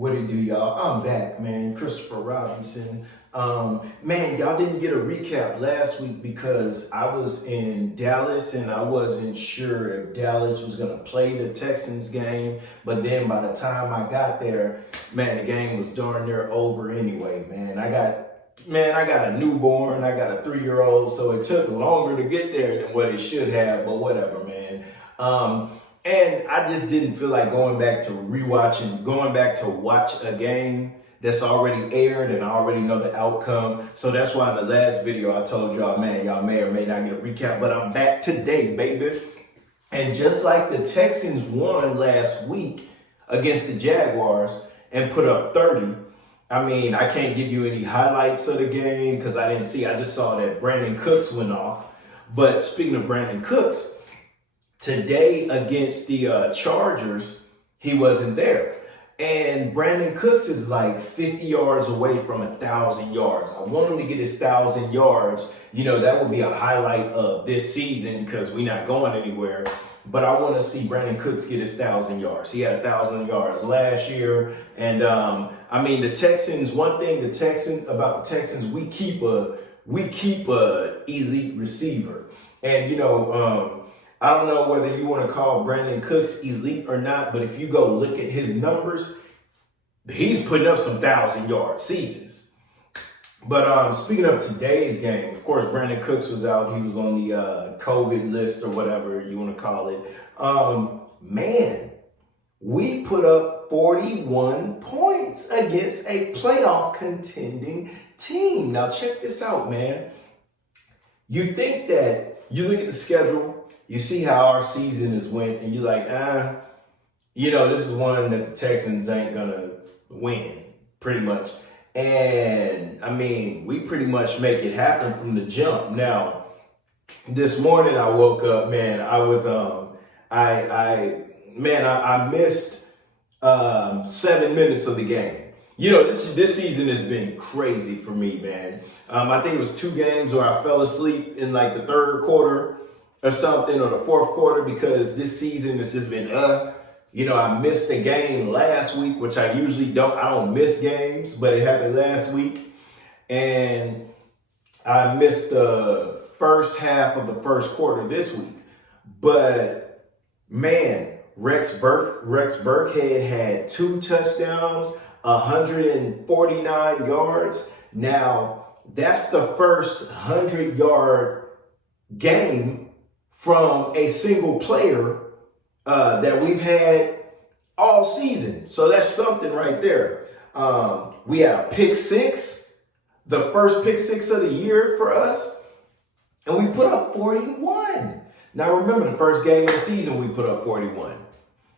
What it do, y'all? I'm back, man. Christopher Robinson. Man, y'all didn't get a recap last week because I was in Dallas and I wasn't sure if Dallas was going to play the Texans game. But then by the time I got there, man, the game was darn near over anyway, man. I got a newborn. I got a 3-year-old, so it took longer to get there than what it should have, but whatever, man. And I just didn't feel like going back to watch a game that's already aired and I already know the outcome. So that's why in the last video I told y'all, man, y'all may or may not get a recap, but I'm back today, baby. And just like the Texans won last week against the Jaguars and put up 30, I mean, I can't give you any highlights of the game because I didn't see. I just saw that Brandon Cooks went off. But speaking of Brandon Cooks, today against the Chargers, he wasn't there. And Brandon Cooks is like 50 yards away from 1,000 yards. I want him to get his 1,000 yards. You know, that would be a highlight of this season because we're not going anywhere. But I want to see Brandon Cooks get his 1,000 yards. He had 1,000 yards last year. And I mean, the Texans, one thing about the Texans, we keep a elite receiver. And, you know, I don't know whether you want to call Brandon Cooks elite or not, but if you go look at his numbers, he's putting up some 1,000-yard seasons. But speaking of today's game, of course, Brandon Cooks was out. He was on the COVID list or whatever you want to call it. Man, we put up 41 points against a playoff contending team. Now, check this out, man. You think that you look at the schedule, you see how our season has went, and you're like, you know, this is one that the Texans ain't gonna win, pretty much. And I mean, we pretty much make it happen from the jump. Now, this morning I woke up, man. I was I missed 7 minutes of the game. You know, this season has been crazy for me, man. I think it was 2 games where I fell asleep in like the third quarter or something, or the fourth quarter, because this season has just been, you know, I missed a game last week, which I usually don't. I don't miss games, but it happened last week. And I missed the first half of the first quarter this week. But man, Rex Burkhead had 2 touchdowns, 149 yards. Now, that's the first 100-yard game from a single player that we've had all season. So that's something right there. We had a pick 6, the first pick 6 of the year for us, and we put up 41. Now remember, the first game of the season we put up 41.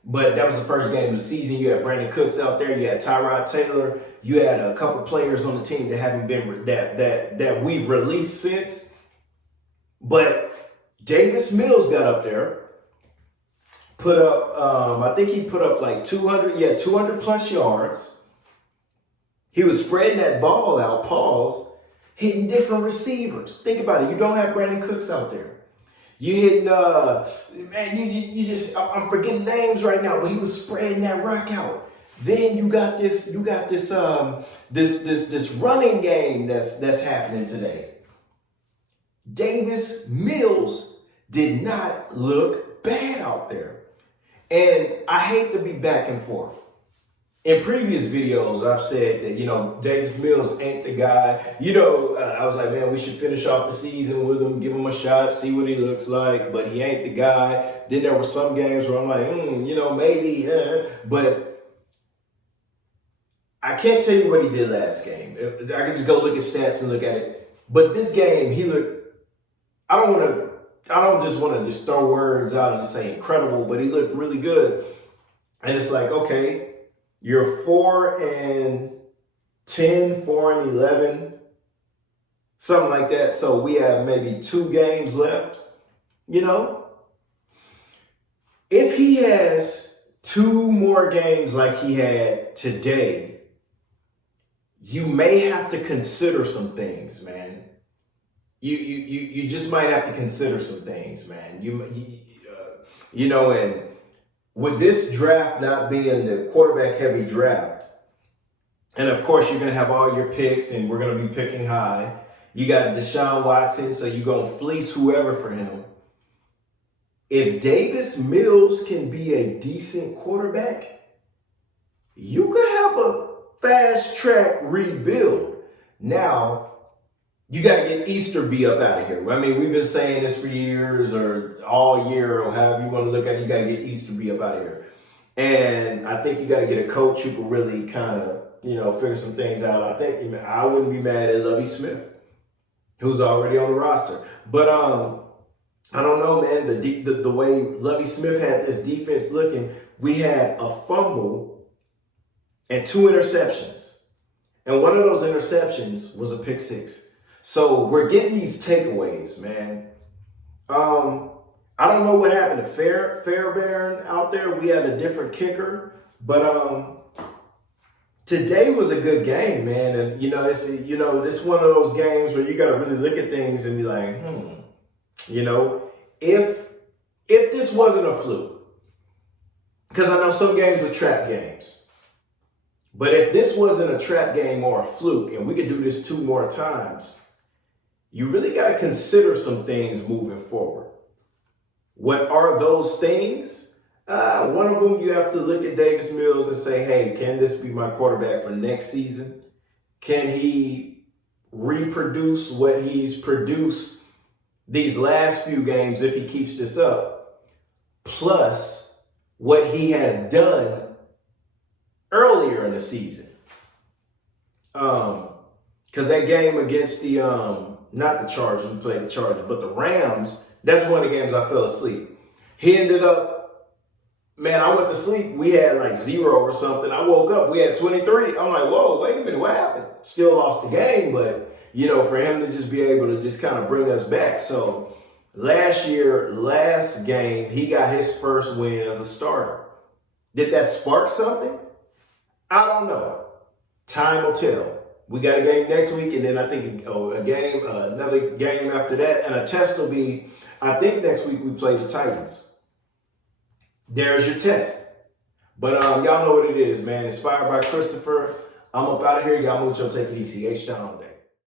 But that was the first game of the season. You had Brandon Cooks out there, you had Tyrod Taylor, you had a couple players on the team that haven't been that we've released since. But Davis Mills got up there, put up, I think he put up like 200 plus yards. He was spreading that ball out, hitting different receivers. Think about it. You don't have Brandon Cooks out there. You hitting, man, you just, I'm forgetting names right now, but he was spreading that rock out. Then you got this running game that's happening today. Davis Mills did not look bad out there. And I hate to be back and forth. In previous videos, I've said that, you know, Davis Mills ain't the guy. You know, I was like, man, we should finish off the season with him, give him a shot, see what he looks like. But he ain't the guy. Then there were some games where I'm like, you know, maybe. But I can't tell you what he did last game. I could just go look at stats and look at it. But this game, he looked, I don't just want to just throw words out and say incredible, but he looked really good. And it's like, okay, you're 4-10, 4-11, something like that. So we have maybe 2 games left, you know? If he has 2 more games like he had today, you may have to consider some things, man. You just might have to consider some things, man. You know, and with this draft not being the quarterback heavy draft, And of course, you're going to have all your picks, and we're going to be picking high. You got Deshaun Watson, so you're going to fleece whoever for him. If Davis Mills can be a decent quarterback, you could have a fast track rebuild. Now, you got to get Easterby up out of here. I mean, we've been saying this for years or all year or however you want to look at it. You got to get Easterby up out of here. And I think you got to get a coach who can really kind of, figure some things out. I wouldn't be mad at Lovie Smith, who's already on the roster. But I don't know, man. The way Lovie Smith had this defense looking, we had a fumble and 2 interceptions. And one of those interceptions was a pick 6. So we're getting these takeaways, man. I don't know what happened to Fairbairn out there. We had a different kicker, but today was a good game, man. And it's one of those games where you got to really look at things and be like, if this wasn't a fluke, because I know some games are trap games, but if this wasn't a trap game or a fluke, and we could do this 2 more times, you really got to consider some things moving forward. What are those things? One of them, you have to look at Davis Mills and say, hey, can this be my quarterback for next season? Can he reproduce what he's produced these last few games if he keeps this up? Plus what he has done earlier in the season. Because that game against the, not the Chargers, we played the Chargers, but the Rams, that's one of the games I fell asleep. He ended up, man, I went to sleep. We had like 0 or something. I woke up, we had 23. I'm like, whoa, wait a minute, what happened? Still lost the game, but, for him to just be able to just kind of bring us back. So last game, he got his first win as a starter. Did that spark something? I don't know. Time will tell. We got a game next week, and then I think another game after that, and a test will be, I think next week we play the Titans. There's your test. But y'all know what it is, man. Inspired by Christopher. I'm up out of here. Y'all mucho. Take it easy. H-Town.